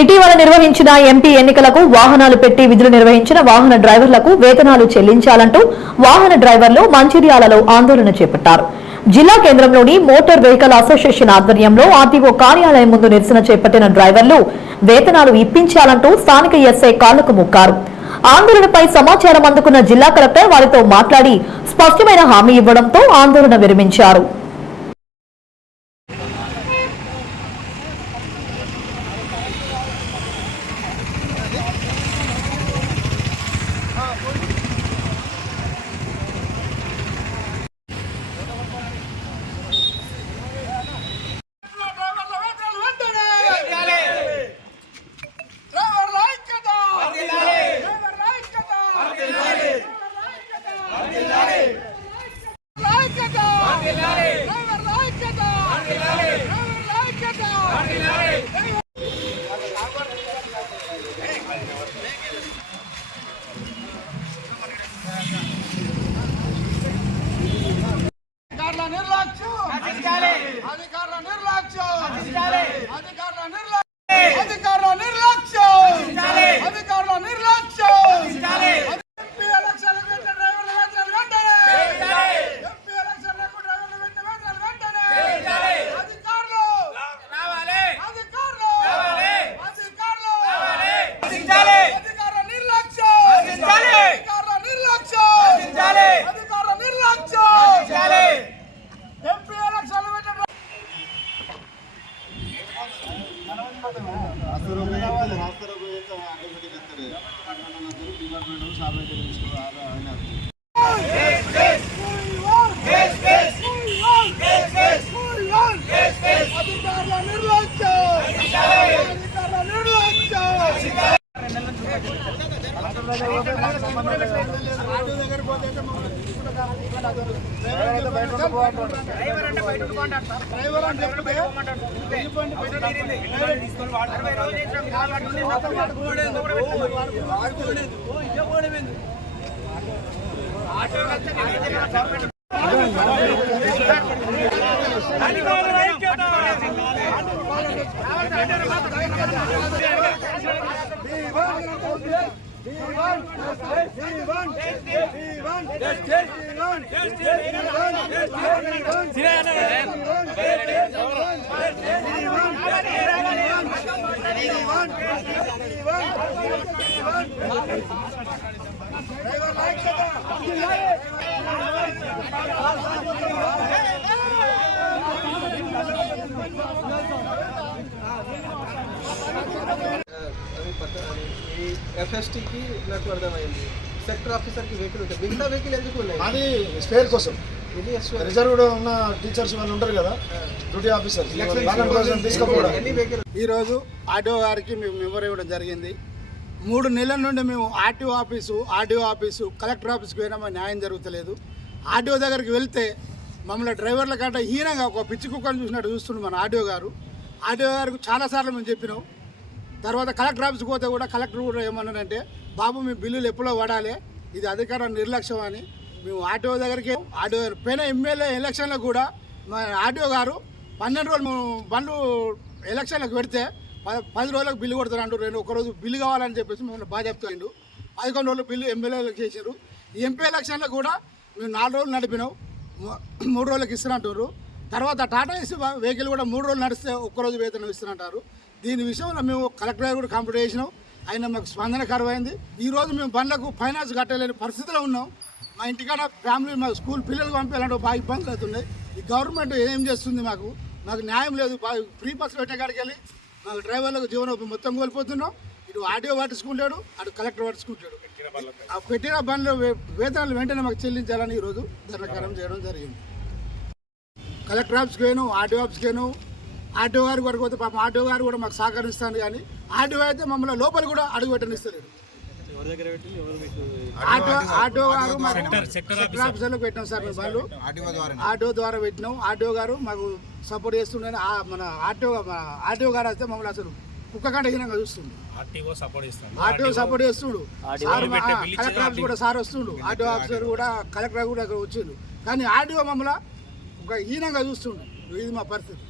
ఇటీవల నిర్వహించిన ఎంపీ ఎన్నికలకు వాహనాలు పెట్టి విధులు నిర్వహించిన వాహన డ్రైవర్లకు వేతనాలు చెల్లించాలంటూ వాహన డ్రైవర్లు మంచిర్యాలలో ఆందోళన చేపట్టారు. జిల్లా కేంద్రంలోని మోటార్ వెహికల్ అసోసియేషన్ ఆధ్వర్యంలో ఆర్టీఓ కార్యాలయం ముందు నిరసన చేపట్టిన డ్రైవర్లు వేతనాలు ఇప్పించాలంటూ స్థానిక ఎస్ఐ కాళ్లకు మొక్కారు. ఆందోళనపై సమాచారం అందుకున్న జిల్లా కలెక్టర్ వారితో మాట్లాడి స్పష్టమైన హామీ ఇవ్వడంతో ఆందోళన విరమించారు. FST की నాకు అర్థమైంది. సెక్టర్ ఆఫీసర్ కి వెహికల్ ఉంటుంది. మిగతా వెహికల్ ఎందుకు ఉన్నాయి? అది స్పేర్ కోసం. రిజర్వ్డ్ ఉన్న టీచర్స్ వాళ్ళు ఉంటారు కదా, డ్యూటీ ఆఫీసర్స్ ఈరోజు ఆర్డీఓ గారికి మేము మెమరీ ఇవ్వడం జరిగింది. 3 నెలల నుండి మేము ఆర్టీఓ ఆఫీసు కలెక్టర్ ఆఫీస్కి పోయినా న్యాయం జరుగుతలేదు. ఆర్డీఓ దగ్గరికి వెళ్తే మమ్మల్ని డ్రైవర్ల కంటే హీనంగా ఒక పిచ్చి కుక్కను చూసినట్టు చూస్తుండే మన ఆర్డీఓ గారు. ఆర్డీఓ గారికి చాలాసార్లు మేము చెప్పినాం. తర్వాత కలెక్టర్ ఆఫీస్కి పోతే కూడా కలెక్టర్ కూడా ఏమన్నాడంటే, బాబు మీ బిల్లులు ఎప్పుడో పడాలి, ఇది అధికారం నిర్లక్ష్యం అని. మేము ఆర్టీఓ దగ్గరికి పైన ఎమ్మెల్యే ఎలక్షన్లకు కూడా మా ఆర్టీఓ గారు 12 రోజులు బండ్లు ఎలక్షన్లకు పెడితే 10 రోజులకు బిల్లు కొడతారంటూ, ఒకరోజు బిల్లు కావాలని చెప్పేసి మమ్మల్ని బాగా చెప్తాడు. 11 రోజులు బిల్లు ఎమ్మెల్యేలకు చేశారు. ఈ ఎంపీ ఎలక్షన్లో కూడా మేము 4 రోజులు నడిపినాం, 3 రోజులకు ఇస్తున్నట్టు. తర్వాత టాటా ఏసీ వెహికల్ కూడా 3 రోజులు నడిస్తే ఒక్కరోజు వేతనం ఇస్తున్నట్టారు. దీని విషయంలో మేము కలెక్టర్ గారు కూడా కంప్లైంట్ చేసినాం. ఆయన మాకు స్పందన కరువైంది. ఈరోజు మేము బండ్లకు ఫైనాన్స్ కట్టలేని పరిస్థితిలో ఉన్నాం. మా ఇంటికాడ ఫ్యామిలీ, మా స్కూల్ పిల్లలకు పంపించాలంటే బాగా ఇబ్బందులు అవుతున్నాయి. ఈ గవర్నమెంట్ ఏం చేస్తుంది? మాకు న్యాయం లేదు. ఫ్రీ బస్సు పెట్టే కాడికి వెళ్ళి మాకు డ్రైవర్లకు జీవనోపాధి మొత్తం కోల్పోతున్నాం. ఇటు ఆర్టీఓ పట్టించుకుంటాడు, అటు కలెక్టర్ పట్టించుకుంటాడు. ఆ పెట్టిన బండ్లు వేతనాలు వెంటనే మాకు చెల్లించాలని ఈరోజు ధర్నాకారం చేయడం జరిగింది. కలెక్టర్ ఆఫీస్కి పోయాను, ఆర్టీఓ ఆఫీస్కి పోయాను. ఆర్టీఓ గారు కొరకు పాపం ఆర్టీఓ గారు కూడా మాకు సహకరిస్తాను, కానీ ఆర్టీఓ అయితే మమ్మల్ని లోపల కూడా అడుగు పెట్టనిస్తలేడు. ఆర్టీఓ గారు సెక్టర్ ఆఫీసర్లకు పెట్టినాం సార్ మేము బండ్లు, ఆర్టీఓ ద్వారా పెట్టినాం. ఆర్టీఓ గారు మాకు సపోర్ట్ చేస్తుండే. మన ఆర్టీఓ గారు అయితే మమ్మల్ని అసలు కుక్క కంటే హీనంగా చూస్తుంది. ఆర్టీఓ సపోర్ట్ చేస్తుండు. కలెక్టర్ ఆఫీస్ కూడా సార్ వస్తుండు, ఆర్టీఓ ఆఫీసర్ కూడా కలెక్టర్ కూడా వచ్చిండు. కానీ ఆర్టీఓ మమ్మల్ని ఒక హీనంగా చూస్తుండు. ఇది మా పరిస్థితి.